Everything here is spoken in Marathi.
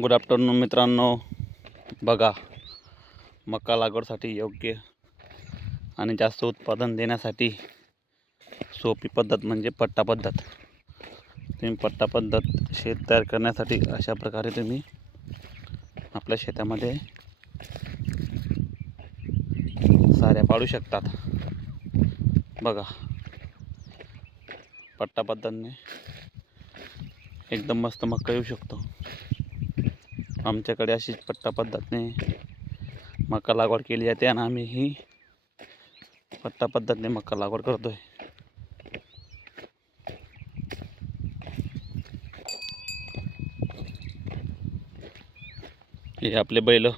गुड आफ्टरनून मित्रांनो. बघा, मका लागवडसाठी योग्य आणि जास्त उत्पादन देण्यासाठी सोपी पद्धत म्हणजे पट्टा पद्धत. तुम्ही पट्टा पद्धत शेत तयार करण्यासाठी अशा प्रकारे तुम्ही आपल्या शेतामध्ये साऱ्या पाडू शकतात. बघा, पट्टा पद्धतीने एकदम मस्त मका येऊ शकतो. आमच्याकडे अशीच पट्टा पद्धतीने मका लागवड केली जाते आणि आम्ही ही पट्टा पद्धतीने मका लागवड करतोय. हे आपले बैल